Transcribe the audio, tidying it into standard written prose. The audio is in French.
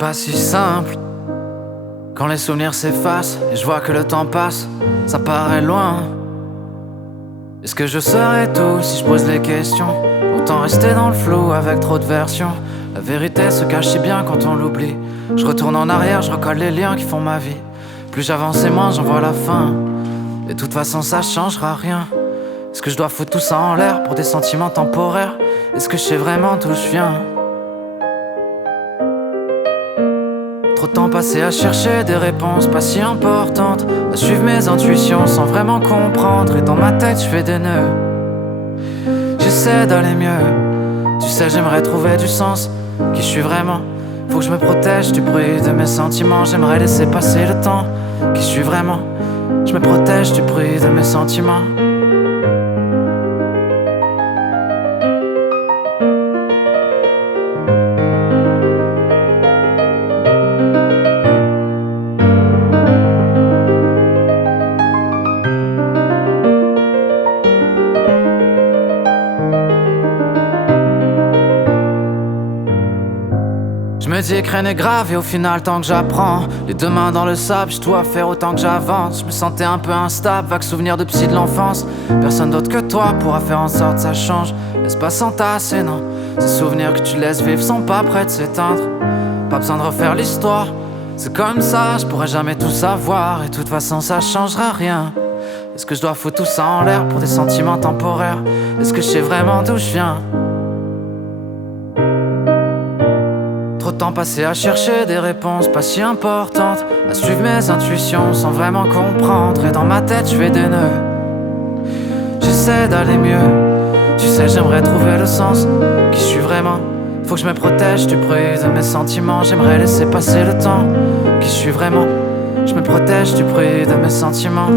pas si simple. Quand les souvenirs s'effacent et je vois que le temps passe, ça paraît loin. Est-ce que je saurais tout si je pose les questions? Autant rester dans le flou avec trop de versions. La vérité se cache si bien quand on l'oublie. Je retourne en arrière, je recolle les liens qui font ma vie. Plus j'avance et moins j'en vois la fin. Et de toute façon ça changera rien. Est-ce que je dois foutre tout ça en l'air pour des sentiments temporaires? Est-ce que je sais vraiment d'où je viens? Trop de temps passé à chercher des réponses pas si importantes, à suivre mes intuitions sans vraiment comprendre. Et dans ma tête je fais des nœuds. J'essaie d'aller mieux. Tu sais j'aimerais trouver du sens. Qui je suis vraiment? Faut que je me protège du bruit de mes sentiments. J'aimerais laisser passer le temps. Qui je suis vraiment? Je me protège du bruit de mes sentiments. Je me dis que rien n'est grave et au final tant que j'apprends. Les deux mains dans le sable, je dois faire autant que j'avance. Je me sentais un peu instable, vague souvenir de psy de l'enfance. Personne d'autre que toi pourra faire en sorte que ça change. Laisse pas s'entasser, non. Ces souvenirs que tu laisses vivre sont pas prêts de s'éteindre. Pas besoin de refaire l'histoire. C'est comme ça, je pourrais jamais tout savoir. Et de toute façon ça changera rien. Est-ce que je dois foutre tout ça en l'air pour des sentiments temporaires? Est-ce que je sais vraiment d'où je viens? Trop de temps passé à chercher des réponses pas si importantes, à suivre mes intuitions sans vraiment comprendre. Et dans ma tête je fais des nœuds. J'essaie d'aller mieux. Tu sais j'aimerais trouver le sens. Qui je suis vraiment? Faut que je me protège du bruit de mes sentiments. J'aimerais laisser passer le temps. Qui je suis vraiment? Je me protège du bruit de mes sentiments.